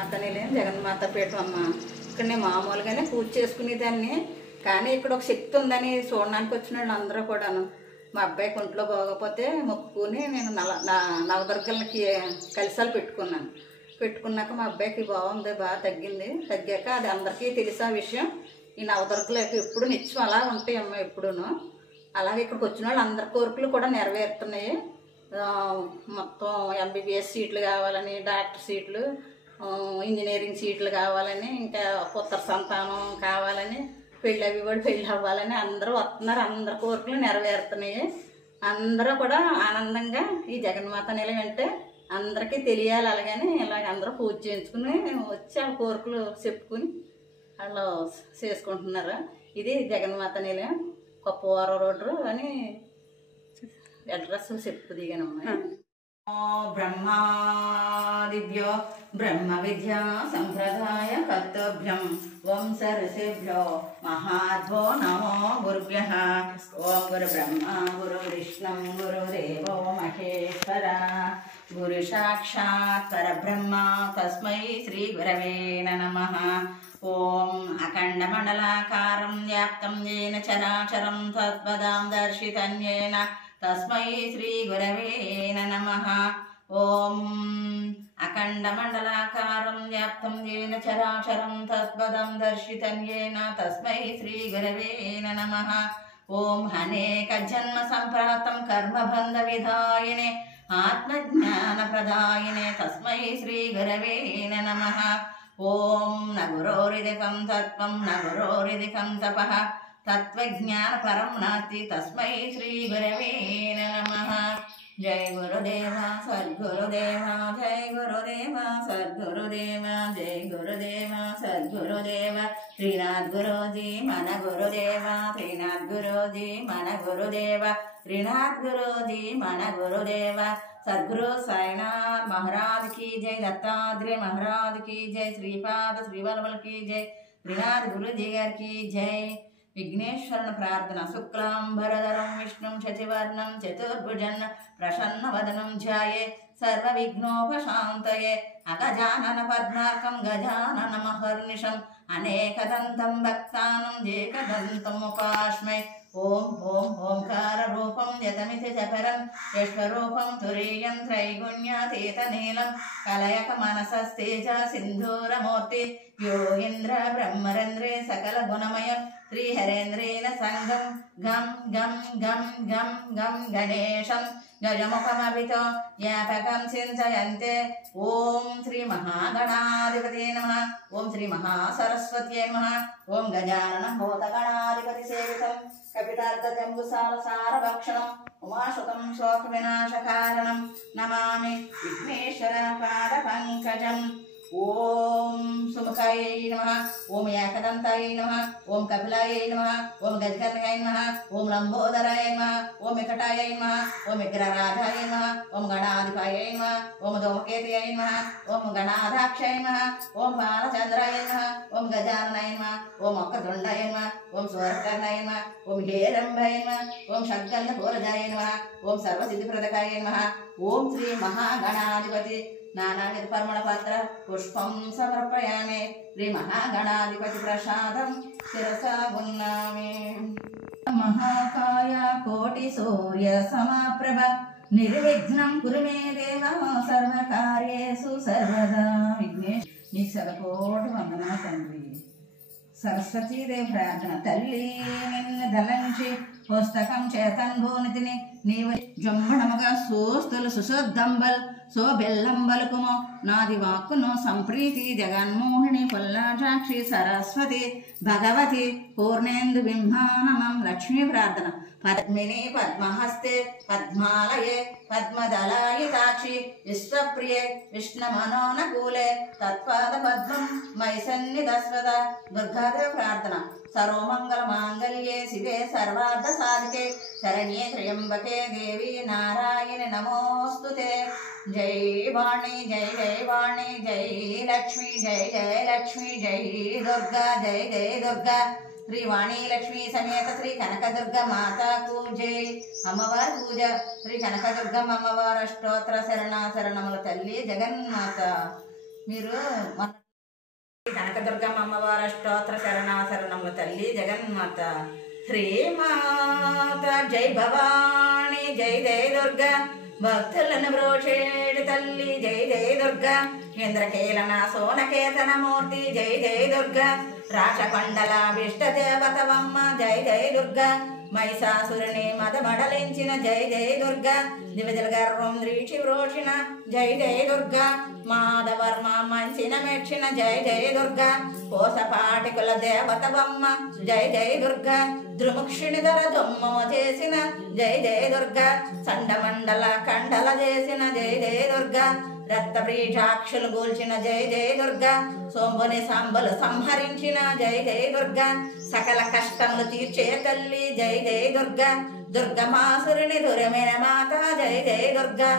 జగన్మాత నిలయం జగన్మాత పీఠం అమ్మ. ఇక్కడ నేను మామూలుగానే పూజ చేసుకునేదాన్ని, కానీ ఇక్కడ ఒక శక్తి ఉందని చూడడానికి వచ్చిన వాళ్ళు అందరూ కూడాను మా అబ్బాయికి ఒంట్లో బాగోకపోతే మొక్కుకుని నేను నవదుర్గలకి కలిసాలు పెట్టుకున్నాక మా అబ్బాయికి బాగుంది, బాగా తగ్గాక అది అందరికీ తెలిసే విషయం. ఈ నవదుర్గలకి ఎప్పుడు నిత్యం అలా ఉంటాయి అమ్మ ఎప్పుడూను. అలాగే ఇక్కడికి వచ్చిన వాళ్ళు అందరి కోరికలు కూడా నెరవేరుతున్నాయి. మొత్తం ఎంబీబీఎస్ సీట్లు కావాలని, డాక్టర్ సీట్లు, ఇంజనీరింగ్ సీట్లు కావాలని, ఇంకా పుత్ర సంతానం కావాలని, పెళ్ళి అవ్వాలని అందరూ వస్తున్నారు. అందరి కోరికలు నెరవేరుతున్నాయి. అందరూ కూడా ఆనందంగా ఈ జగన్మాత నిలయం అంటే అందరికీ తెలియాలి. అలాగని ఇలాగ అందరూ పూజ చేయించుకుని వచ్చి ఆ కోరికలు చెప్పుకుని వాళ్ళు చేసుకుంటున్నారు. ఇది జగన్మాత నిలయం, కొప్పవరం రోడ్డు అని అడ్రస్ చెప్పు దిగానమ్మా. బ్రహ్మాదిభ్యో బ్రహ్మ విద్యా సంప్రదాయ కర్తవ్యం ఓం సరసేభ్యో మహాద్భో నమో గురుభ్యః. ఓం గురు బ్రహ్మ గురు విష్ణు గురుదేవో మహేశ్వర గురు సాక్షాత్ పరబ్రహ్మ తస్మై శ్రీ గురవే నమః. ఓం అఖండ మండలాకారం వ్యాప్తం येन చరాచరం తత్పదాం దర్శితం येन తస్మై శ్రీ గురవే నమః. ఓం అఖండ మండలాకారం వ్యాప్తం येन చరాచరం తత్పదం దర్శితం येन తస్మై శ్రీ గురవే నమః. ఓం అనేక జన్మ సంప్రాప్తం కర్మబంధ విధాయినే ఆత్మజ్ఞాన ప్రదాయినే తస్మై శ్రీ గురవే నమః. ఓం న గురోరిదికం తత్వం న గురోరిదికం తపః తత్వజ్ఞాన పరం నాస్తి తస్మై శ్రీ గురవే నమః. జై గురుదేవ సద్గురుదేవ జై గురుదేవ సద్గురుదేవ జై గురుదేవ సద్గురుదేవ. శ్రీనాథ్ గురూజీ మన గురుదేవ, శ్రీనాథ్ గురూజీ మన గురుదేవ, శ్రీనాథ్ గురూజీ మన గురుదేవ. సద్గురు సాయినాథ్ महाराज की जय, दत्तात्रेय महाराज की जय, श्रीपाद श्रीवल्लभ की जय, श्रीनाथ गुरु जी गारी की जय. विघ्नेश्वर प्रार्थना. शुक्लांबरधरं विष्णुं शशिवर्णं चतुर्भुजं प्रसन्नवदनं ध्याये सर्वविघ्नोपशान्तये. अगजानन पद्मार्कं गजाननमहर्निशम् अनेकदन्तं भक्तानां एकदन्तम् उपास्महे. ओम ओम ओंकार रूपं यतमिति चपरं यश्वरूपं तुरीयं त्रैगुण्यातीतनीलं कलयक मनसस्तेज सिन्धूरमूर्ति यो इन्द्र ब्रह्मरेन्द्रे सकल गुणमय श्रीहरेन्द्रेण संगं गं गं गं गं गं गणेशं गजमुखमभितो ज्ञापकं सिञ्चयन्ते. ओम श्री महागणाधिपते नमः. ओम श्री महासरस्वत्यै नमः. ओम गजाननं भूतगणाधिपति सेवितं कपितार्धजम्बुसारसारभक्षणं उमाशुतं शोकविनाशकारणं नमामि विघ्नेश्वर पादपङ्कजम्. ओम सुमुखायै नमः. ओम एकदन्तायै नमः. ओम कपिलायै नमः. ओम गजकर्णकाय नमः. ओम लंबोदराय नमः. ओम विकटायै नमः. ओम विग्रहराजाय नमः. ओम गणाधिपायै नमः. ओम धूमकेतुयै नमः. ओम गणाधाक्षाय नमः. ओम बालचन्द्राय नमः. ओम गजाननाय नमः. ओम वक्रतुण्डाय नमः. ओम सूर्यकर्णाय नमः. ओम हेरम्बाय नमः. ओम षड्गन्धपूरजाय नमः. ओम सर्वसिद्धिप्रदकाय नमः. ओम श्री महागणाधिपति नानाविध परिमళపత్ర పుష్పం సమర్పయామి. శ్రీ మహాగణాధిపతి ప్రసాదం శిరసా గున్నామి. మహాకాయ కోటి సూర్య సమప్రభ నిర్విఘ్నం కురు మే దేవ సర్వకార్యేషు సర్వదా. విఘ్నేశ్ నీకు శతకోటి వందనా తండ్రి. సరస్వతీదేవి ప్రార్థన. తల్లి నిన్ను దళంచి పుస్తకం చేతన్భూనితిని నీవు జంబణముగా సోస్తులు సుశోద్ధంబల్ సో బెల్లంబలుకుమో నాది వాక్కును సంప్రీతి జగన్మోహిని పుల్లాక్షి సరస్వతి భగవతి పూర్ణేందు బింబానమం. లక్ష్మీ ప్రార్థన. పద్మిని పద్మహస్తే పద్మాలయే పద్మదళాయితాక్షి విశ్వప్రియే విష్ణుమనోనకూలే తత్పాద పద్మం మై సన్నిధస్వద. దుర్గాదేవి ప్రార్థన. సర్వమంగళ మాంగళ్యే శివే సర్వార్థ సాధికే శరణ్యే త్ర్యంబకే దేవి నారాయణి నమోస్తుతే. జై వాణి జై జై వాణి జై లక్ష్మి జై జయ లక్ష్మి జై దుర్గా జై జయ దుర్గా. శ్రీ వాణి లక్ష్మీ సమేత శ్రీ కనకదుర్గ మాతాకు జై. అమ్మవారి పూజ. శ్రీ కనకదుర్గమ్మ అమ్మవారి అష్టోత్తర శరణాశరణముల తల్లి జగన్మాత మీరు కనకదుర్గమ్మ అమ్మవారి అష్టోత్తర శరణాశరణముల తల్లి జగన్మాత శ్రీమాత జై భవాని జై జయ దుర్గా భక్తులను బ్రోచేడు తల్లి జై జయ దుర్గా ఇంద్రకీలన సోనకేతన మూర్తి జై జయ దుర్గా రాచకొండల విష్ట దేవతవమ్మ జై జయ దుర్గా మహిషాసురుని మదమడలించిన జై జయ దుర్గా దివజల గర్వం రీచి వ్రోషిన జై జయ దుర్గా మాధవర్మ మంచిన మెచ్చిన జై జయ దుర్గా కోసపాటికుల దేవతవమ్మ జై జయ దుర్గా ద్రుముక్షిణి ధర దుమ్మో చేసిన జై జయ దుర్గా చండమండల కండల చేసిన జై జయ దుర్గా రక్త ప్రీఠాక్షులు గూల్చిన జై జయ దుర్గా సోంబుని సంబలు సంహరించిన జై జయ దుర్గా సకల కష్టములు తీర్చే తల్లి జై జయ దుర్గా దుర్గమాసురుని దురమైన మాత జై జయ దుర్గా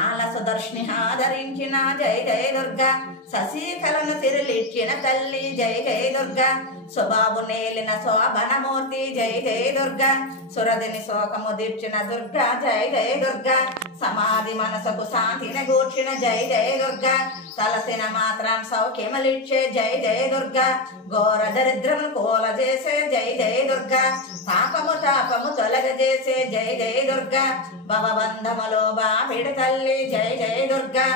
ఆల సుదర్శిని ఆదరించిన జై జయ దుర్గా శశికలను తిరిలిచ్చిన తల్లి జై జయ దుర్గా స్వబాబు నేలిన శోభనమూర్తి జై జయ దుర్గా సురదిని శోకము దిర్చిన దుర్గా జై జయ దుర్గా సమాధి మనసుకు శాంతిని గూర్చిన జై జయ దుర్గా తలసిన మాత్రం సౌఖ్యములిచ్చే జై జయ దుర్గా ఘోర దరిద్రమును కోల చేసే జై జయ దుర్గా పాపము తాపము తొలగజేసే జై జయ దుర్గా భవబంధములో బాపిడి తల్లి జై జయ దుర్గా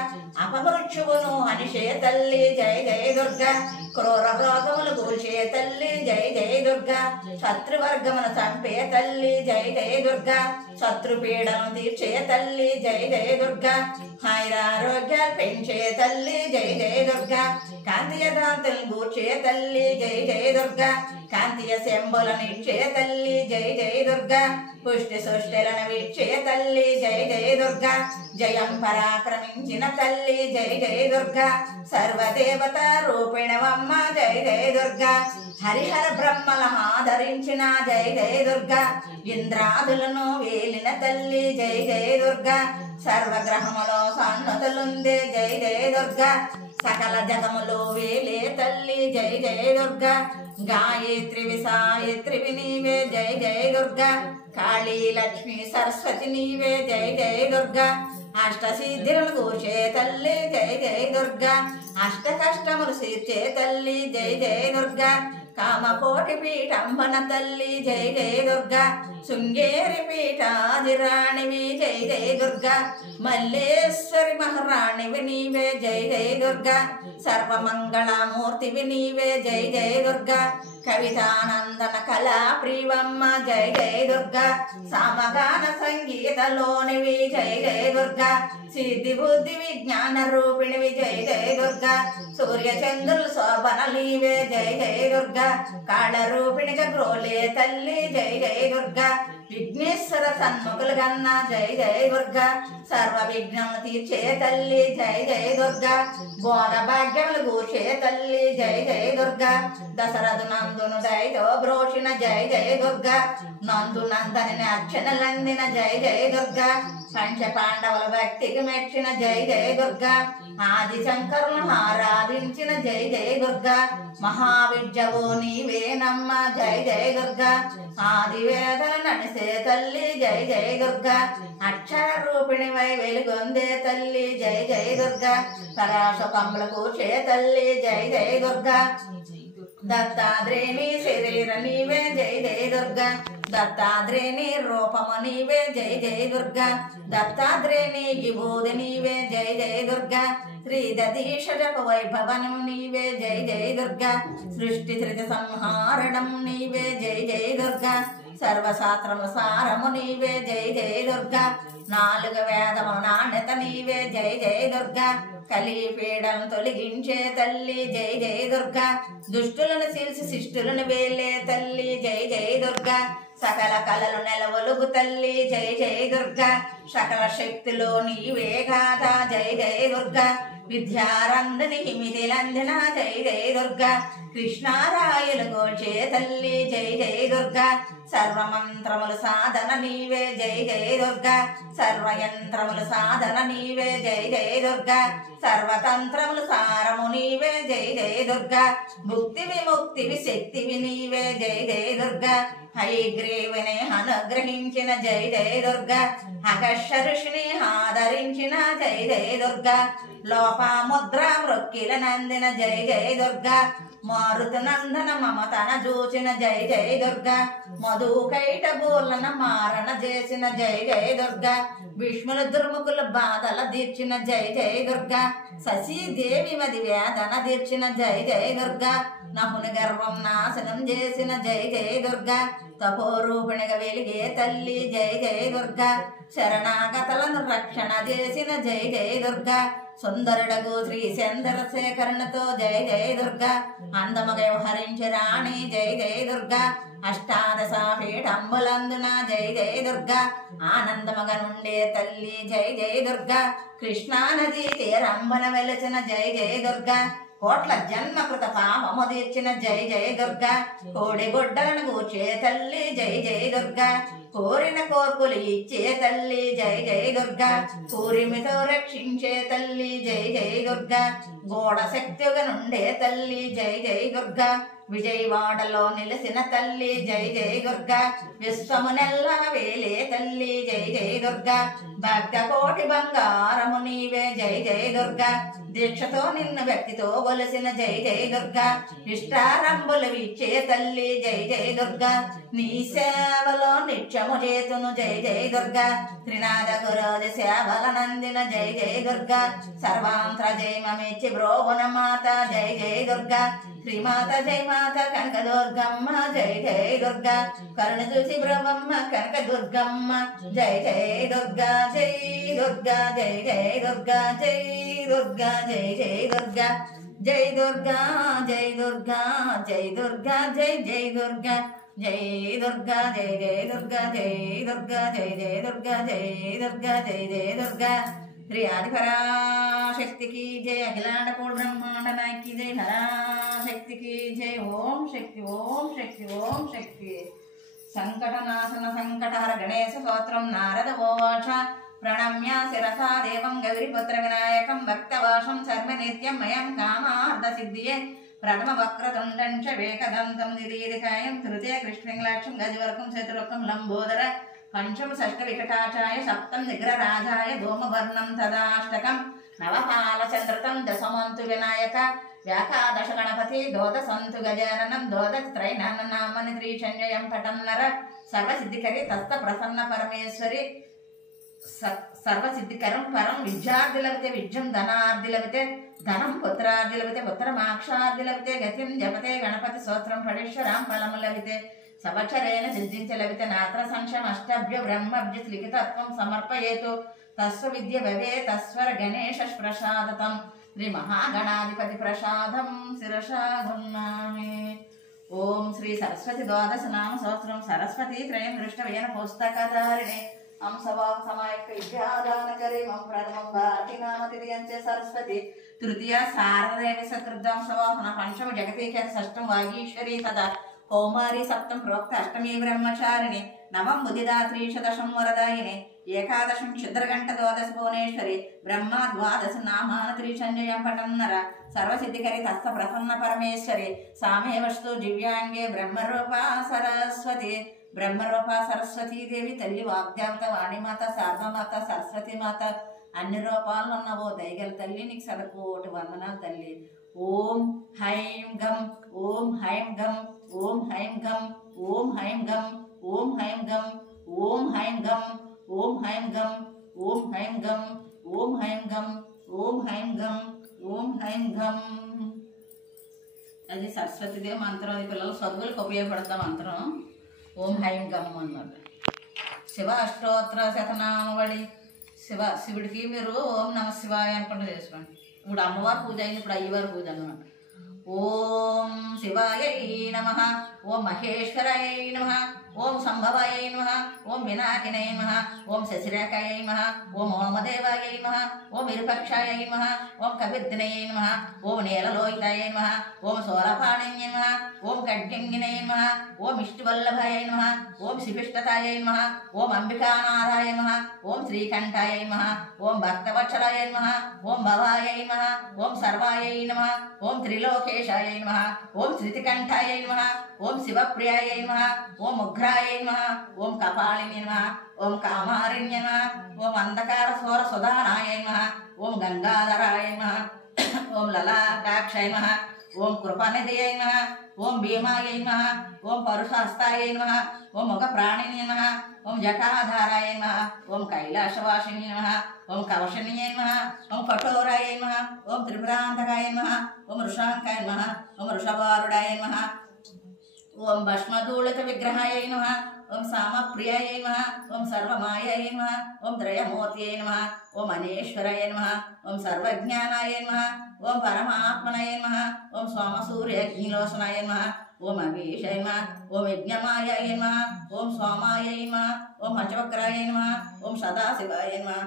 అపమృత్యువును అనిషే తల్లి జై జయ దుర్గా క్రూర రోగములు కూల్చే తల్లి జై జయ దుర్గా శత్రువర్గమును చంపే తల్లి జై జయ దుర్గా శత్రుపీడను తీర్చే తల్లి జై జయ దుర్గా ఆయురారోగ్యాలు పెంచే తల్లి జై జయ దుర్గా కాంతియ దాంతులను కూర్చే తల్లి జై జయ దుర్గా కాంతియ శంభులను ఇచ్చే తల్లి జై జయ దుర్గా పుష్టి సృష్టిలను విచ్చే తల్లి జై జయ దుర్గా జయం పరాక్రమించిన తల్లి జై జయ దుర్గా సర్వదేవత రూపిణవమ్మ జై జయ దుర్గా హరిహర బ్రహ్మల ఆదరించిన జై జయ దుర్గా ఇంద్రాదులను వేలిన తల్లి జై జయ దుర్గా సర్వగ్రహములో సన్నతులుందే జై జయ దుర్గా సకల జగములు వేలే తల్లి జై జయ దుర్గా గాయత్రి సాయత్రివి నీవే జై జయ దుర్గా కాళీ లక్ష్మి సరస్వతి నీవే జై జయ దుర్గా అష్ట సిద్ధిలను కూర్చే తల్లి జై జయ దుర్గా అష్ట కష్టములు తీర్చే తల్లి జై జయ దుర్గా కామకోటి పీఠంబన తల్లి జై జయ దుర్గా శృంగేరి పీఠాదిరాణివి జై జయ దుర్గా మల్లేశ్వరి మహారాణివి నీవే జై జయ దుర్గా సర్వమంగళమూర్తివి నీవే జై జయ దుర్గా కవితానందన కళా ప్రియమ్మ జై జయ దుర్గా సమగాన సంగీతలోనివి జై జయ దుర్గా సిద్ధి బుద్ధి విజ్ఞాన రూపిణివి జై జయ దుర్గా సూర్య చంద్రులు శోభనలీవే జై జయ దుర్గా కాళ రూపిణిగా గ్రోలే తల్లి జై జయ దుర్గా విఘ్నేశ్వర సన్ముఖులు గన్న జై జయ దుర్గా సర్వ విఘ్నములు తీర్చే తల్లి జై జయ దుర్గా బోధ భాగ్యములు కూర్చే తల్లి జై జయ దుర్గా దశరథు నందును దయతో బ్రోషిన జై జయ దుర్గా నందు నందని అర్చనలందిన జై జయ దుర్గా పంచ పాండవుల భక్తికి మెచ్చిన జై జయ దుర్గా ఆది శంకరులను ఆరాధించిన జై జయ దుర్గా మహావిద్యవు నీవేనమ్మ జై జయ దుర్గా ఆది వేదన నడిసే తల్లి జై జయ దుర్గా అక్షర రూపిణివై వెలుగొందే తల్లి జై జయ దుర్గా పరాశకములు కూర్చే తల్లి జై జయ దుర్గా దత్తాత్రేణి శరీర నీవే జై జయ దుర్గా దత్తాత్రేణి రూపము నీవే జై జయ దుర్గా దత్తాత్రేణి విభూది నీవే జై జయ దుర్గా శ్రీదధీశ జప వైభవనం నీవే జై జయ దుర్గా సృష్టి ధృతి సంహారణం నీవే జై జయ దుర్గా సర్వశాస్త్రము సారము నీవే జై జయ దుర్గా నాలుగు వేదము నాణ్యత నీవే జై జయ దుర్గా కలి పీడను తొలగించే తల్లి జై జయ దుర్గా దుష్టులను శిల్సి శిష్టులను వేలే తల్లి జై జయ దుర్గా సకల కళలు నెలవలుగు తల్లి జై జయ దుర్గా సకల శక్తులు నీవే గాథ జై జయ దుర్గా విద్యారందని హిమిదిలందిన జై జయ దుర్గా కృష్ణారాయులు గోల్చే తల్లి జై జయ దుర్గా సర్వమంత్రములు సాధన నీవే జై జై దుర్గా సర్వయంత్రములు సాధన నీవే జై జై దుర్గా సర్వతంత్రములు సారము నీవే జై జై దుర్గా ముక్తి విముక్తివి శక్తివి నీవే జై జై దుర్గా హైగ్రీవిని అనుగ్రహించిన జై జై దుర్గా అగస్య ఋషిని ఆదరించిన జై జై దుర్గా లోపాముద్ర మృక్కిల నందిన జై జై దుర్గా మారుతి నందన మమతన చూచిన జై జై దుర్గా మధుకైట బోర్లన మారణ చేసిన జై జై దుర్గా భీష్ముల దుర్ముఖుల బాధల తీర్చిన జై జై దుర్గా శశీదేవి మది వేదన తీర్చిన జై జై దుర్గా నహుని గర్వం నాశనం చేసిన జై జై దుర్గా తపోరూపిణిగా వెలిగే తల్లి జై జై దుర్గా శరణాగతలను రక్షణ చేసిన జై జై దుర్గా సుందరుడగు శ్రీ చంద్రశేఖరణతో జై జై దుర్గా అందముగా వ్యవహరించి రాణి జై జై దుర్గా అష్టాదశ పీఠంబులందున జై జై దుర్గా ఆనందముగా నుండే తల్లి జై జై దుర్గా కృష్ణానది తీరంబన వెలసిన జై జై దుర్గా కోట్ల జన్మకృత పాపము తీర్చిన జై జై దుర్గా కోడి గుడ్డలను కూర్చే తల్లి జై జై దుర్గా కోరిన కోర్పులు ఇచ్చే తల్లి జై జై దుర్గా కూరిమితో రక్షించే తల్లి జై జై దుర్గా గోడ శక్తిగా నుండే తల్లి జై జై దుర్గా విజయవాడలో నిలిసిన తల్లి జై జై దుర్గా విశ్వమునెల్లా వేలే తల్లి జై జై దుర్గా భక్త కోటి బంగారము నీవే జై జై దుర్గా దీక్షతో నిన్ను వ్యక్తితో గొలిసిన జై జై దుర్గా ఇష్టారంభులు ఇచ్చే తల్లి జై జై దుర్గా నీ సేవలో నిత్యము చేతును జై జై దుర్గా త్రినాద గురోజ సేవల నందిన జై జై దుర్గా సర్వాంత్ర జయమమిచ్చి బ్రోవన మాత జై జై దుర్గా శ్రీమాత జై మాత కనక దుర్గమ్మ జై జై దుర్గా కరుణ చూసి బ్రహ్మమ్మ కనక దుర్గమ్మ జై జై దుర్గా జై దుర్గా జై జై దుర్గా జై దుర్గా జై జై దుర్గా జై దుర్గా జై దుర్గా జై దుర్గా జై జై దుర్గా జై దుర్గా జై జై దుర్గా జై దుర్గా జై జై దుర్గా జై దుర్గా జై జై దుర్గా శ్రీ ఆదిపరాశక్తికి జై అఖిలాండ కోటి బ్రహ్మాండ నాయకి జై పరాశక్తికి జై ఓం శక్తి ఓం శక్తి ఓం శక్తి సంకటనాశన సంకటహర గణేశ స్తోత్రం నారద ఓవాచ ప్రణమ్య శిరసా దేవం గౌరీపుత్ర వినాయకం భక్తవాసం సర్వ నిత్యం మయం కామార్థ సిద్ధియే ప్రథమ వక్రతుండం చ వేకదంతం దిదీదికాయం తృతీయ కృష్ణంలాక్షం గజవర్గం చతురకం లంబోదర పంచమ షష్ఠ వికటాచాయ సప్తం నిగ్రరాజాయ ధూమవర్ణం తదాష్టకం నవపాల చంద్రతం దశమంతు వినాయక వ్యాకాదశ గణపతి దోదసంతు గజాననం దోదత్రైనామని త్రీచంజయం పటన్నర సర్వసిద్ధికరి తస్త ప్రసన్న పరమేశ్వరి సర్వసిద్ధికరం పరం విద్యార్థి లభితే విద్యం ధనార్థి లభితే ధనం పుత్రార్థి లభితే పుత్రమాక్షార్థి లభితే గతిం జపతే గణపతి స్తోత్రం పడేశ్వరాం ఫలము లభితే సంవత్సరేణ సిద్ధించ లభితే నాత్ర సంశయం అష్టభ్య బ్రహ్మభ్య లిఖితత్వం సమర్పయేతు తస్వ విద్య భవే తస్వర గణేశ ప్రసాదతం శ్రీ మహాగణాధిపతి ప్రసాదం శిరసా గున్నామి. ఓం శ్రీ సరస్వతి ద్వాదశ నామ సంవత్సరం సరస్వతి త్రయం దృష్టవేన పుస్తకధారిణి అంశవాహ సమాయక విద్యాదానకరి మం ప్రథమం భారతి నామ తిరియంచే సరస్వతి తృతీయ శారదేవి చతుర్థంశవాహన పంచమ జగతీఖ్యాత షష్టం వాగీశ్వరి తదా కౌమారి సప్తం ప్రోక్త అష్టమీ బ్రహ్మచారిణి నవం బుధిదాత్రీష దశం వరదాయిని ఏకాదశం క్షుద్రగంట ద్వాదశ భువనేశ్వరి బ్రహ్మ ద్వాదశ నామాన త్రిచంజయం పటన్నర సర్వసిద్ధికరి తస్త ప్రసన్న పరమేశ్వరి సామేవస్తు దివ్యాంగే బ్రహ్మరూప సరస్వతి బ్రహ్మరూప సరస్వతీదేవి తల్లి వాగ్దేవత వాణిమాత శారదామాత సరస్వతి మాత అన్ని రూపాలు ఉన్నవో దయగల తల్లి నీకు సదకోటి వందనాలు తల్లి. ఓం హైం గం ఓం హైం గం ఓం హైం గం ఓం హైం గం ఓం హైం గం ఓం హైం గం ఓం హైం గం ఓం హైం గం ఓం హైం గం ఓం హైం గం ఓం హైం గం. అది సరస్వతిదేవి మంత్రం. అది పిల్లలు చదువులకు ఉపయోగపడతా మంత్రం. ఓం హైం గం అన్నది. శివ అష్టోత్తర శతనామవళి శివుడికి మీరు ఓం నమ శివాయ అనుకుంటూ చేసుకోండి. ఇప్పుడు అమ్మవారి పూజ అయింది, ఇప్పుడు అయ్యవారి పూజ అన్నమాట. ఓం శివాయ నమః. ఓం మహేశ్వరాయ నమః ఓం సంభవాయ నమః ఓం వినాయకనే నమః ఓం శశిరేఖాయ నమః ఓం ఓమదేవాయ నమః ఓం విరూపాక్షాయ నమః ఓం కవిర్దినే నమః ఓం నీలలోహితాయ నమః ఓం శూలపాణిన్య నమః ఓం ఖడ్గంగినే నమః ఓం విష్ణువల్లభాయ నమః ఓం శివిష్టతాయ నమః ఓం అంబికానాథాయ నమః ఓం శ్రీకంఠాయ నమః ఓం భక్తవత్సలాయ నమః ఓం భవాయ నమః ఓం సర్వాయ నమః ఓం త్రిలోకేశాయ నమః ఓం శ్రుతికంఠాయ నమః ఓం శివప్రియాయ నమః ఓం ఉగ్రాయ నమః ఓం కపాలిని నమః ఓం కామారిణ్య నమః ఓం అంధకార స్వర సుధానాయ నమః ఓం గంగాధరాయ నమః ఓం లలాటాక్షాయ నమః ఓం కృపానిధయ నమః ఓం భీమాయ నమః ఓం పరుషహస్తాయ నమః ఓం ముఖ ప్రాణిని నమః ఓం జటాధారాయ నమః ఓం కైలాసవాసిని నమః ఓం కవశనియ నమః ఓం కఠోరాయ నమః ఓం త్రిపురాంతకాయ నమః ఓం వృషాంకాయ నమః ఓం వృషభారుడాయ నమః ఓం భస్మధూళిత విగ్రహాయ నమః ఓం సామప్రియాయ నమః ఓం సర్వమాయాయ నమః ఓం త్రయమూర్తయే నమః ఓం అనేశ్వరాయ నమః ఓం సర్వజ్ఞానాయ నమః ఓం పరమాత్మనయ నమః ఓం సోమసూర్యగ్నిలోచనాయ నమః ఓం అభీషాయ నమః ఓం యజ్ఞమాయాయ నమః ఓం సోమాయ నమః ఓం పంచవక్రాయ నమః ఓం సదాశివాయ నమః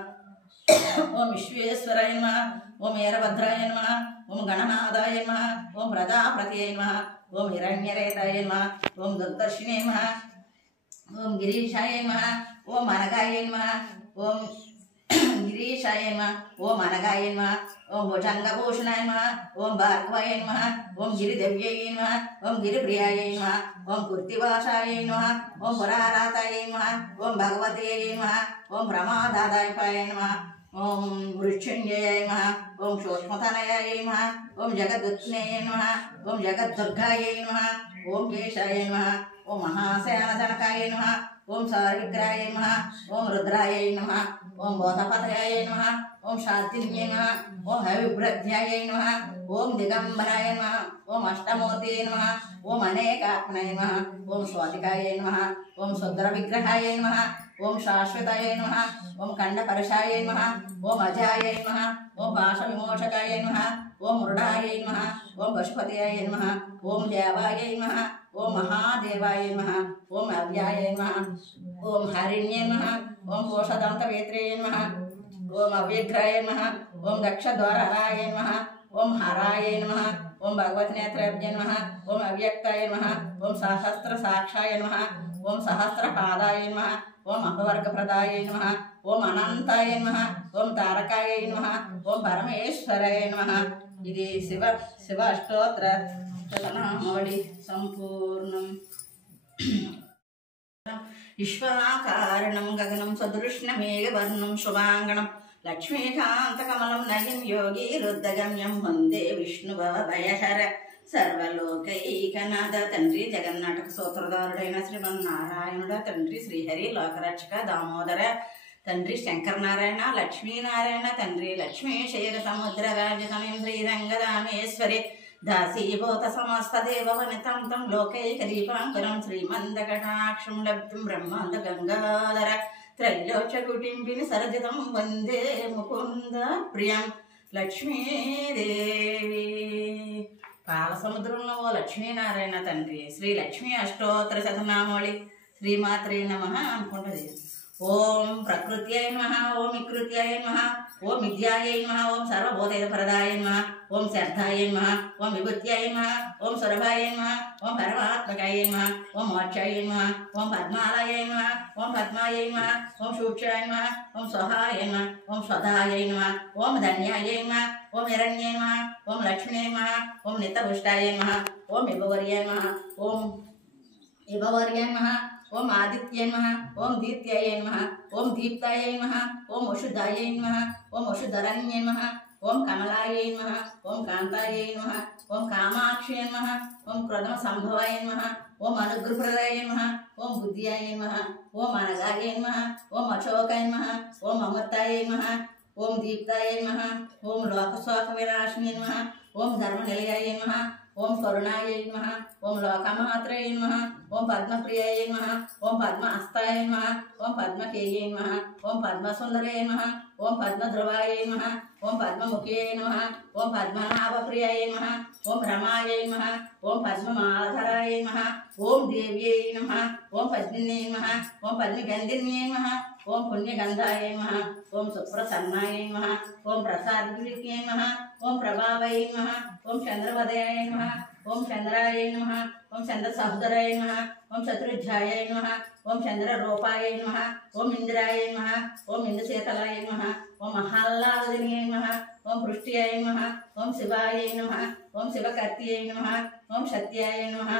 ఓం విశ్వేశ్వరాయ నమః ఓం వీరభద్రాయ నమః ఓం గణనాథాయ నమః ఓం ప్రజాపతయే నమః ఓం హిరణ్యరేతాయ నమః ఓం దుర్దర్శినే నమః ఓం గిరీశాయ నమః ఓం అనగాయ నమః ఓం గిరీశాయ నమః ఓం అనగాయ నమః ఓం భుజంగభూషణాయ నమః ఓం భార్గవాయ నమః ఓం గిరిదేవ్యై నమః ఓం గిరిప్రియాయ నమః ఓం కృత్తివాసాయ నమః ఓం పురారాతాయ నమః ఓం భగవతే నమః ఓం ప్రమాదాదాయకాయ నమః ఓం మృత్యుంజయాయ నమః ఓం సూక్ష్మతనయాయ నమః ఓం జగద్దుత్నేయ నమః ఓం జగద్దుర్గాయ నమః ఓం కేశాయ నమః ఓం మహాసేనజనకాయ నమః ఓం సారవిగ్రహాయ నమః ఓం రుద్రాయ నమః ఓం బోధపతయాయ నమః ఓం శాంతిన్యై నమః ఓం హవిభ్రద్యాయ నమః ఓం దిగంబరాయ నమః ఓం అష్టమూర్తయే నమః ఓం అనేకాత్మనే నమః ఓం స్వాతికాయ నమః ఓం శుద్ర విగ్రహాయ నమః ఓం శాశ్వతాయ నమః ఓం ఖండపరశాయ నమః ఓం అజాయ నమః ఓం పాశవిమోచకాయ నమః ఓం మృడాయ నమః ఓం పశుపతయాయ నమః ఓం దేవాయ నమః ఓం మహాదేవాయ నమః ఓం అవ్యాయ నమః ఓం హరిణ్యే నమః ఓం కోశదంతవేత్రే నమః ఓం అవ్యగ్రాయ నమః ఓం దక్షద్వారాయ నమః ఓం హరాయ నమః ఓం భగవతి నేత్రాభ్య నమః ఓం అవ్యక్తాయ నమః ఓం సహస్ర సాక్షాయ నమః ఓం సహస్రపాదాయ నమః ఓం అపవర్గప్రదాయ నమః ఓం అనంతాయ నమః ఓం తారకాయ నమః ఓం పరమేశ్వరాయ నమః. ఇది శివ అష్టోత్తర నామావళి సంపూర్ణం. విశ్వాకారణం గగనం సదృష్ణమేఘవర్ణం శుభాంగణం లక్ష్మీకాంతకమలం నయం యోగి రుద్దగమ్యం వందే విష్ణుభవభయహర సర్వలోకైకనాథ. తండ్రి జగన్నాటక సూత్రధారుడైన శ్రీమన్నారాయణుడ, తండ్రి శ్రీహరి లోకరక్షక దామోదర, తండ్రి శంకరనారాయణ లక్ష్మీనారాయణ, తండ్రి లక్ష్మీ శైల సముద్ర రాజతమయం శ్రీరంగదామేశ్వరి దాసీభూత సమస్త దేవవనితం తం లోకైకదీపాంకరం శ్రీమందకటాక్షం లబ్ధం బ్రహ్మాండ గంగాధర త్రైలోక్యకుటింబిని సరజితం వందే ముకుంద ప్రియం లక్ష్మీదేవి. పాలసముద్రంలో లక్ష్మీనారాయణ తండ్రి శ్రీ లక్ష్మీ అష్టోత్తర శతనామావళి శ్రీమాత్రే నమః అనుకుంటుంది. ఓం ప్రకృత్యై నమః ఓం వికృత్యై నమః ఓం విద్యాయై నమః ఓం సర్వభూతైకప్రదాయ నమః ఓం శ్రద్ధాయ నమః ఓం విభూత్యై నమః ఓం సురభాయ నమః ఓం పరమాత్మకాయ నమః ఓం మోక్షాయ నమః ఓం పద్మాలయ నమః ఓం పద్మాయ నమః ఓం సూక్ష్మాయ నమః ఓం స్వహాయ నమః ఓం స్వధాయ నమః ఓం ధన్యాయ నమః ఓం హిరణ్యే నమః ఓం లక్ష్మీనే నమః ఓం నిత్యపుష్టాయ నమః ఓం విభవర్యాయ నమః ఓం విభవర్యాయ నమః ఓం ఆదిత్యాయ నమః ఓం దీప్త్యాయ నమః ఓం దీప్తాయ నమః ఓం వసుధాయ నమః ఓం వసుధరణ్యే నమః ఓం కమలాయ నమః ఓం కాంతాయ నమః ఓం కామాక్షయ నమః ఓం క్రోధమ సంభవాయ నమః ఓం అనుగ్రహప్రదాయ నమః ఓం బుద్ధ్యాయ నమః ఓం అనగాయ నమః ఓం అశోకాయ నమః ఓం అమృతాయ నమః ఓం దీప్తాయ నమః ఓం లోకశోక వినాశినే నమః ఓం ధర్మనిలయాయ నమః ఓం కరుణాయై నమః ఓం లోకమాత్రయై నమః ఓం పద్మప్రియాయై నమః ఓం పద్మహస్తాయై నమః ఓం పద్మకేయై నమః ఓం పద్మసుందరాయ నమః ఓం పద్మధ్రువాయై నమః ఓం పద్మముఖ్యాయ నమః ఓం పద్మనాభప్రియాయై నమః ఓం రమాయై నమః ఓం పద్మమాధరాయై నమః ఓం దేవ్యై నమః ఓం పద్మిన్యై నమః ఓం పద్మగంధిన్యై నమః ఓం పుణ్యగంధాయై నమః ఓం సుప్రసన్నాయై నమః ఓం ప్రసాదిన్యై నమః ఓం ప్రభావై నమః ఓం చంద్రవదయాయ నమః ఓం చంద్రాయై నమః ఓం చంద్రసహోదరాయ నమః ఓం చతుర్ధ్యాయై నమః ఓం చంద్రరూపాయై నమః ఓం ఇంద్రాయై నమః ఓం ఇంద్రశీతలాయ నమః ఓం మహాల్లాదిన్యై నమః ఓం పృష్ట్యాయ నమః ఓం శివాయై నమః ఓం శివకర్త్యై నమః ఓం సత్యాయ నమః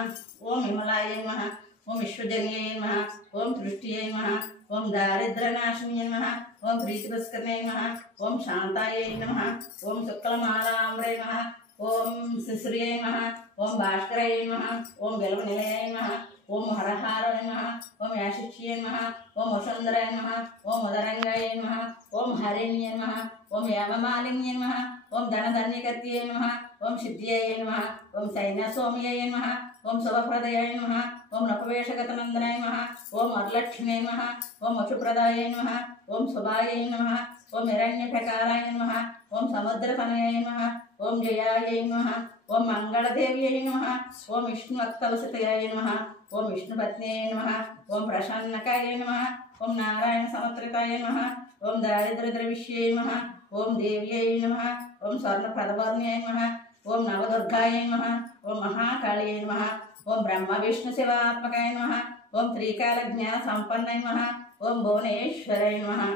ఓం విమలాయ నమః ఓం విశ్వజన్యై నమః ఓం తృష్ట్యై నమః ఓం దారిద్ర్యనాశిన్యై నమః ఓం ప్రీతిపుష్కరణై నమః ఓం శాంతాయై నమః ఓం శుక్లమాలాంబ్రై నమః ఓం శిశ్రియై నమః ఓం భాస్కరాయ నమః ఓం బిల్వనిలయాయ నమః ఓం హరహారాయ నమః ఓం యాశిచ్యై నమః ఓం వసుంధరాయ నమః ఓం ఉదరంగాయ నమః ఓం హరిణ్యై నమః ఓం యామమాలిన్యై నమః ఓం ధనధన్యకర్త్యై నమః ఓం సిద్ధ్యై నమః ఓం సైన్యసౌమ్యై నమః ఓం శుభప్రదయాయ నమః ఓం నపవేషగతనందనాయ నమః ఓం వరలక్ష్మ్యై నమః ఓం వశుప్రదాయ నమః ఓం శుభాయై నమః ఓం హిరణ్యప్రకారాయ నమః ఓం సముద్రతనయాయ నమః ఓం జయాయై నమః ఓం మంగళదేవ్యై నమః ఓం విష్ణువత్సలసితయాయ నమః ఓం విష్ణుపత్న్యై నమః ఓం ప్రసన్నకాయ నమః ఓం నారాయణ సమత్రితాయ నమః ఓం దారిద్ర్యద్రవిష్యై నమః ఓం దేవ్యై నమః ఓం స్వర్ణప్రదవర్ణ్యై నమః ఓం నవదుర్గాయ నమః ఓం మహాకాళియై నమః ఓం బ్రహ్మ విష్ణు శివాత్మకాయ నమః ఓం త్రికాల జ్ఞాన సంపన్నాయ నమః ఓం భువనేశ్వరాయ నమః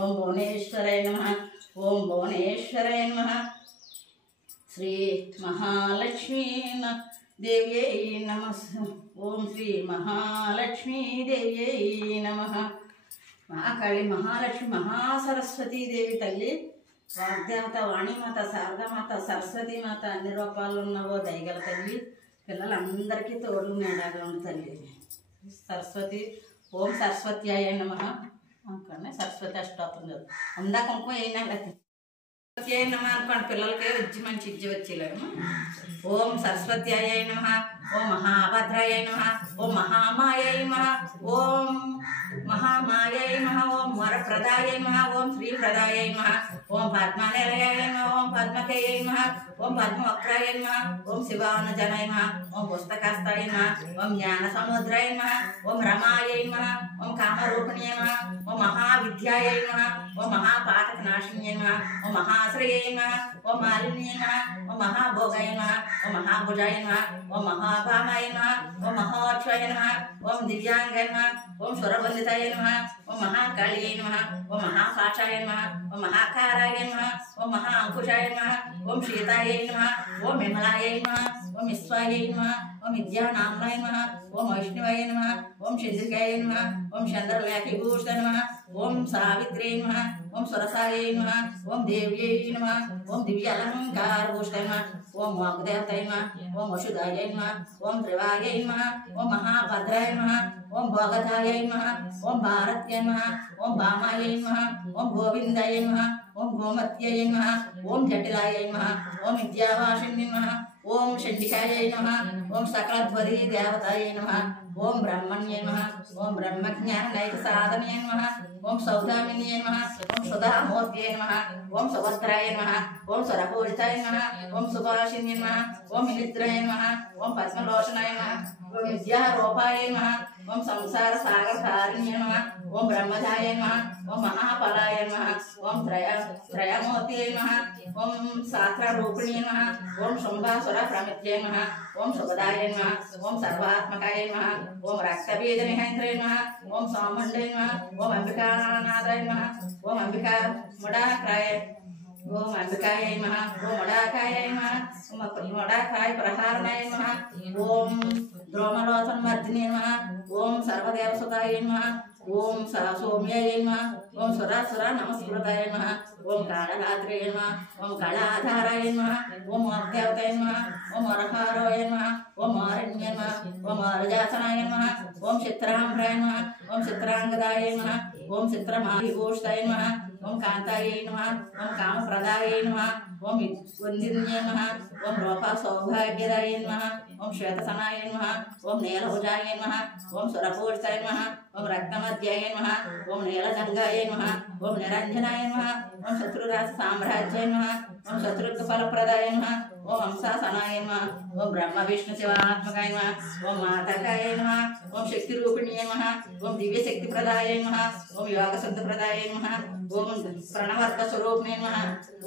ఓం భువనేశ్వరాయ నమః ఓం భువనేశ్వరాయ నమః శ్రీ మహాలక్ష్మీ దేవ్యై నమః ఓం శ్రీ మహాలక్ష్మీ దేవ్యై నమః మహాకాళి మహాలక్ష్మి మహాసరస్వతీ దేవి తల్లి వాగ్దేవత వాణిమాత శారదామాత సరస్వతీమాత అన్ని రూపాలు ఉన్నవో దయగల తల్లి పిల్లలందరికీ తోడు నీడగా ఉన్న తల్లి సరస్వతి ఓం సరస్వత్యాయ నమః అనుకోండి సరస్వతి అష్టోత్తరం చదువు అందా కుంకుమ అయినా సరస్వత్యాయ నమః అనుకోండి పిల్లలకి విద్య మంచి విద్య వచ్చేలాగా ఓం సరస్వత్యాయ నమః ఓం మహాభద్రాయ నమః ఓం మహామాయై నమః ఓం మహామాయై నమః ఓం వరప్రదాయ నమః ఓం శ్రీప్రదాయ నమః ఓం పద్మనిలయాయ నమః ఓం పద్మకేయై నమః ఓం పద్మవక్రాయ నమః ఓం శివానుజనాయ నమః ఓం పుస్తకస్తాయ నమః ఓం జ్ఞానసముద్రాయ నమః ఓం రమాయై నమః ఓం కామరూపిణ్యై నమః ఓం మహావిద్యాయై నమః ఓం మహాపాతకనాశిన్యై నమః ఓం మహాశ్రయై నమః ఓం మాలిన్యై నమః ఓం మహాభోగాయ నమః ఓం మహాభుజాయ నమః ఓం మహాభామాయ నమః ఓం మహోక్షాయ నమః ఓం దివ్యాంగాయ నమః ఓం సురవందితాయ నమః ఓం మహాకాళియై నమః ఓం మహాపాశాయ నమః ఓం మహాకారాయ నమః ఓం మహాంకుశాయ నమః ఓం సీతాయై నమః ఓం విమలాయై నమః ఓం విశ్వాయై నమః ఓం విద్యానామ్నాయ నమః ఓం వైష్ణవాయ నమః ఓం చంద్రికాయ నమః ఓం చంద్రలేఖభూషణ నమః ఓం సావిత్ర్యై నమః ఓం సురసాయై నమః ఓం దేవ్యై నమః ఓం దివ్యాలంకారభూషణ నమః ఓం వాగ్దేవతాయ నమః ఓం వసుదాయై నమః ఓం త్రివాయై నమః ఓం మహాభద్రాయ నమః ఓం భోగదాయై నమః ఓం భారత్యై నమః ఓం భామాయై నమః ఓం గోవిందాయ నమః ఓం గోమత్యై నమః ఓం జటిలాయై నమః ఓం విద్యావాసిన్యై నమః ఓం చండికాయై నమః ఓం సకలధ్వరీ దేవతాయై నమః ఓం బ్రహ్మణ్యై నమః ఓం బ్రహ్మజ్ఞాననైక సాధనాయ నమః ఓం సౌదామిన్యై నమః ఓం సుధామూర్తయే నమః ఓం సుభద్రాయ నమః ఓం సురపూజితాయ నమః ఓం సుభాషిన్యై నమః ఓం మిలిద్రాయ నమః ఓం పద్మలోచనాయ నమః ఓం విద్యారూపాయ నమః ఓం సంసార సాగర తారిణ్యై నమః ఓం బ్రహ్మజాయ నమః ఓం మహాఫలాయ నమః ఓం త్రయమూర్తయే నమః ఓం శాస్త్రరూపిణ్యై నమః ఓం శుంభాసుర ప్రమిత్యై నమః ఓం శుభదాయ నమః ఓం సర్వాత్మకాయ నమః ఓం రక్తబీజ నిహంత్రై నమః ఓం సోమండై నమః ఓం అంబికానాథాయ నమః ఓం అంబికా ముడాక్రాయ ఓం అంబికాయ నమః ఓం ముడాకాయ నమః ఓం ముడాకాయ ప్రహారణాయ నమః ఓం ద్రోమలోచనమర్దినే నమః ఓం సర్వదేవసుతాయ నమః ఓం సౌమ్యాయ నమః ఓం సురాసుర నమస్కృతాయ నమః ఓం కాళరాత్రయ నమః ఓం కళాధారాయ నమః ఓం వాగ్దేవతాయ నమః ఓం వరహారాయ నమః ఓం మారణ్యాయ నమః ఓం ఆరుజాసనాయ నమః ఓం చిత్రాంబరాయ నమః ఓం చిత్రాంగదాయ నమః ఓం చిత్రమావిభూషితాయ నమః ఓం కాంతాయ నమః ఓం కామప్రదాయ నమః ఓం వందిన్యై నమః ఓం రూపా సౌభాగ్యదాయ నమః ఓం శ్వేతసనాయ నమః ఓం నీలభుజాయ నమః ఓం సురపూర్చాయ నమః ఓం రక్తమధ్యాయ నమః ఓం నీలజంగాయ నమః ఓం నిరంజనాయ నమః ఓం శత్రురాజ సామ్రాజ్యాయ నమః ఓం శత్రుఘ్న ఫలప్రదాయ నమః ఓం హంసాసనాయ నమః ఓం బ్రహ్మ విష్ణు శివాత్మకాయ నమః ఓం మాతకాయ నమః ఓం శక్తి రూపిణ్యై నమః ఓం దివ్య శక్తి ప్రదాయ నమః ఓం యోగ శుద్ధ ప్రదాయ నమః ఓం ప్రణవర్త స్వరూపిణే నమః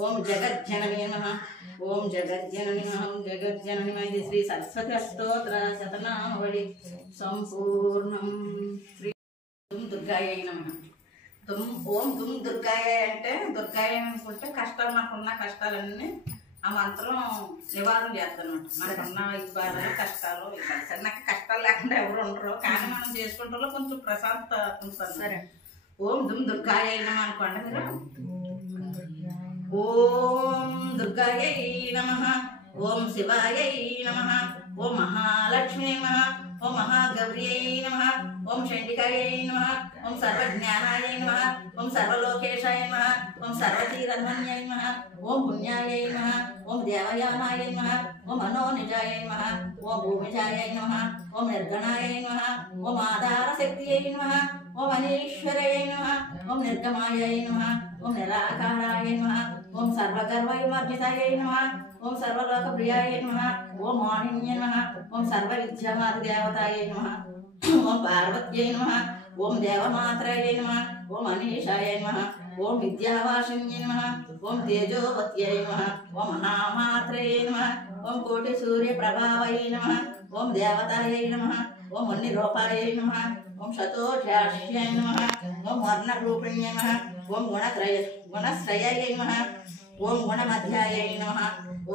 ఓం జగజ్జనని నమః ఓం జగజ్జనని నమః జగజ్జనని మై శ్రీ సరస్వతి స్తోత్ర శతనావళి సంపూర్ణం. శ్రీ దుర్గాయ నమః. ఓం దుమ్ దుర్గాయ అంటే దుర్గాయ అనుకుంటే కష్టాలు మనకున్న కష్టాలన్నీ ఆ మంత్రం నివారణ చేస్తాను. మనకున్న ఇబ్బందులు కష్టాలు ఇబ్బంది నాకు కష్టాలు లేకుండా ఎవరు ఉండరు, కానీ మనం చేసుకుంటే కొంచెం ప్రశాంతత ఉంటుంది. సరే ఓం దుమ్ దుర్గాయ నమః అనుకోండి మీరు. ఓం దుర్గాయ నమః ఓం శివాయ నమః ఓం మహాలక్ష్మీ నమః ఓం మహాగౌర్యై నమః ఓం చండికాయ నమః ఓం సర్వజ్ఞానాయ నమః ఓం సర్వలోకేశాయ నమః ఓం సర్వతీరన్మన్యాయ నమః ఓం పుణ్యాయ నమః ఓం దేవయానాయ నమః ఓం మనోనిజాయ నమః ఓం భూమిజాయ నమః ఓం నిర్గణాయ నమః ఓం ఆధార శక్తియై నమః ఓం అనీశ్వరాయ నమః ఓం నిర్గమాయ నమః ఓం నిరాకారాయ నమః ఓం సర్వగర్వవిమర్జితాయ నమః ఓం సర్వలోకప్రియాయ నమః ఓం మాణిన్య నమః ఓం సర్వవిద్యామాతృదేవతాయ నమః ఓం పార్వత్యై నమః ఓం దేవమాత్రాయ నమః ఓం అనీషాయ నమః ఓం విద్యావాసిన్యై నమః ఓం తేజోవత్యై నమః ఓం మహామాత్రయై నమః ఓం కోటి సూర్యప్రభావై నమః ఓం దేవతాయై నమః ఓం అన్నిరూపాయై నమః ఓం శతోషాస్యై నమః ఓం వర్ణరూపిణ్యై నమః ఓం గుణశ్రయాయ నమః ఓం గుణమధ్యాయై నమః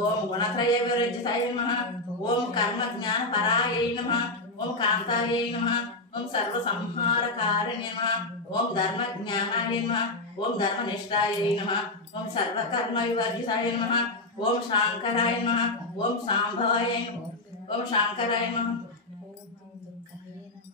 ఓం గుణత్రయ విరజితాయ నమః ఓం కర్మజ్ఞాన పరాయై నమః ఓం కాంతాయై నమః ఓం సర్వసంహారకారిణ్యై నమః ఓం ధర్మజ్ఞానాయ నమః ఓం ధర్మనిష్టాయై నమః ఓం సర్వకర్మ వివర్జితాయ నమః ఓం శాంకరాయ నమః ఓం శాంభవాయ ఓం శాంకరాయ నమః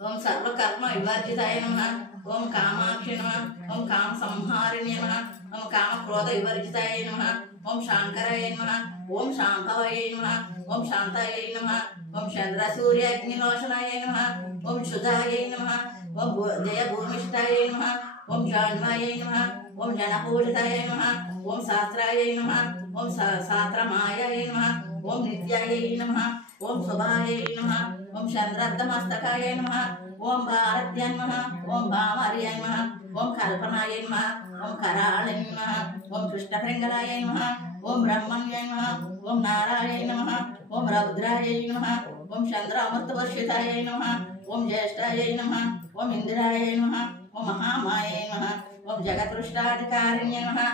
ఓం సర్వకర్మ వివర్జితాయ నమః ఓం కామాక్షి నమః ఓం కామ సంహారిణ్యై నమః ఓం కామ క్రోధ వివర్జితాయ నమః ఓం శాంకరాయ నమః ఓం శాంభవాయ నమః ఓం శాంతాయ నమః ఓం చంద్ర సూర్య అగ్నిలోచనాయ నమః ఓం క్షుధాయ నమః ఓం జయ భూమిష్టాయ నమః ఓం జాన్వాయ నమః ఓం జనపూజితాయ నమః ఓం శాస్త్రాయ నమః ఓం శాస్త్రమాయాయ నమః ఓం నిత్యాయ నమః ఓం శుభాయ నమః ఓం చంద్రర్ధమస్తకాయ నమః ఓం భారత్య నమః ఓం భామార్య నమః ఓం కల్పనాయ నమః ఓం కరాళయ నమః ఓం కృష్ణశృంగలాయ నమః ఓం బ్రహ్మణ్య నమః ఓం నారాయణ నమః ఓం రౌద్రాయ నమః ఓం చంద్రామృతవర్షితాయ నమః ఓం జ్యేష్ఠాయ నమః ఓం ఇంద్రాయ నమః ఓం మహామాయ నమః ఓం జగత్పృష్టాధికారిణ్య నమః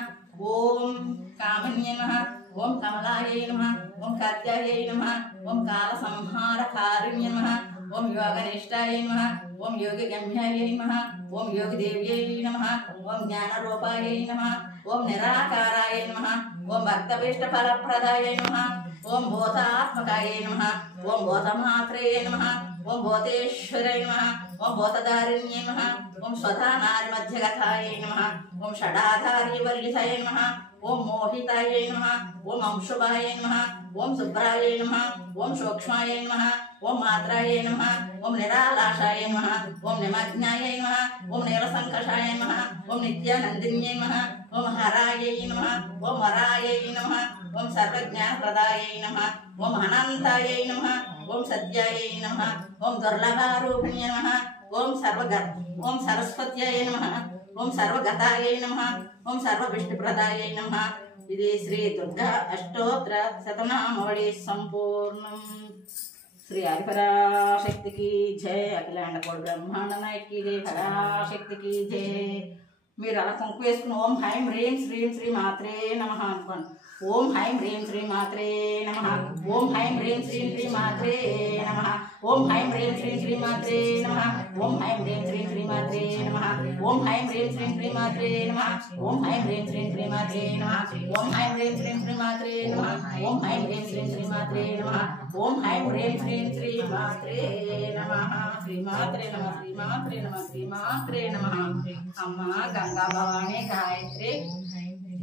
ఓం కామన్య నమః ఓం కమలాయ నమః ఓం కత్యాయ నమః ఓం కాలసంహారకారిణ్య నమః ఓం యోగనిష్టాయ నమః ఓం యోగిగమ్యాయ నమః ఓం యోగిదేవ్యై నమః ఓం జ్ఞానరూపాయ నమః ఓం నిరాకారాయ నమః ఓం భక్తభీష్టఫలప్రదాయ నమః ఓం భూతాత్మకాయ నమః ఓం భూతమాత్రయే నమః ఓం భూతేశ్వరాయ నమః ఓం భూతదారిణ్యై నమః ఓం స్వధా నారిమధ్యగతాయ నమః ఓం షడాధారీ వల్లితాయ నమః ఓం మోహితాయ నమః ఓం అంశుభాయ నమః ఓం శుభ్రాయ నమః ఓం సూక్ష్మాయ నమః ఓం మాత్రాయ నమః ఓం నిరాలాశాయ నమః ఓం నిమగ్నాయ నమః ఓం నీలసంకషాయ నమః ఓం నిత్యానందిన్యై నమః ఓం హరాయ నమః ఓం వరాయ నమః ఓం సర్వజ్ఞానప్రదాయ నమః ఓం అనంతాయ నమః ఓం సత్యాయ నమః ఓం దుర్లభారూపిణ్య నమః ఓం సరస్వత్యాయ నమః ఓం సర్వగతాయ నమః ఓం సర్వవిష్ణుప్రదాయ నమః. ఇది శ్రీ దుర్గా అష్టోత్తర శతనామావళి సంపూర్ణం. శ్రీ హరిపరాశక్తికి జయ. అఖిలాండ కోటి బ్రహ్మాండ నాయకి జయ. పరాశక్తికి జయ. మీరు అలా కుంకు వేసుకుని ఓం హైం హ్రీం శ్రీం శ్రీ మాత్రే నమః అనుకోండి. ఓం హైం హ్రీం శ్రీ మాత్రే నమః. ఓం హైం హ్రీం శ్రీ శ్రీ మాత్రే నమః. ఓం హైం హ్రీం శ్రీ శ్రీ మాత్రే నమః. ఓం హైం హ్రీం శ్రీ శ్రీ మాత్రే నమః. ఓం హైం హ్రీం శ్రీ శ్రీ మాత్రే నమః. ఓం హైం హ్రీం శ్రీ శ్రీ మాత్రే నమః. ఓం హైం హ్రీం శ్రీ శ్రీ మాత్రే నమః. ఓం హైం హ్రీం శ్రీ శ్రీ మాత్రే నమః. ఓం హైం హ్రీం శ్రీ శ్రీ మాత్రే నమః. శ్రీమాత్రే నమః. శ్రీమాత్రే నమః. శ్రీమాత్రే నమః. అమ్మ గంగా భవాని గాయత్రి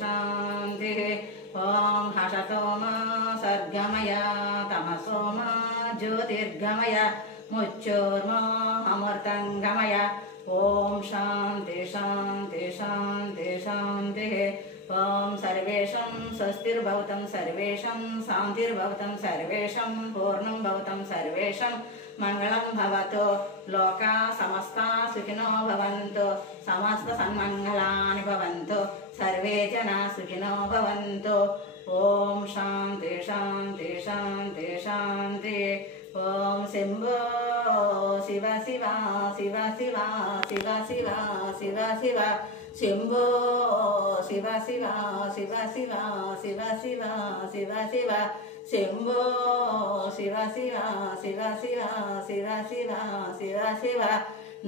శాంతి ఓం హసతో మా సర్గమయ తమసో మా జ్యోతిర్గమయ ముచ్చోర్మా అమృతంగమయ ఓం శాంతి శాంతి శాంతి శాంతి ఓం సర్వేషాం స్వస్తిర్భవతం సర్వేషాం శాంతిర్భవతం సర్వేషాం పూర్ణం భవతం సర్వేషాం మంగళం భవతు లోకా సమస్తా సుఖినో భవంతు సమస్త సన్మంగళాని భవంతు సర్వే జనా సుఖినో భవంతు ఓం శాంతి శాంతి శాంతి శాంతి ఓం శంభో శివ శివ శివ శివ శివ శివ శివ శివ శంభో శివ శివ శివ శివ శివ శివ శివ శివ శంభో శివ శివ శివ శివ శివ శివ శివ శివ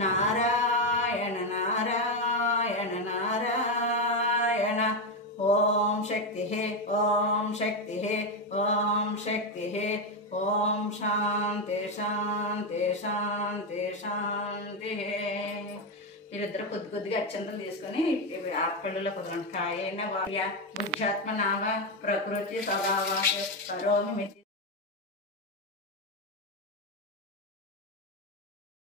నారాయణ నారాయణ నారాయణ ఓం శక్తి ఓం శక్తి ఓం శక్తి ఓం శాంతి శాంతి శాంతి శాంతి వీరిద్దరు కొద్ది కొద్దిగా అత్యంతం తీసుకొని ఆపళ్ళలో కుదరండి కాయన వాయ బుద్ధ్యాత్మ నావ ప్రకృతి స్వభావ కరోమి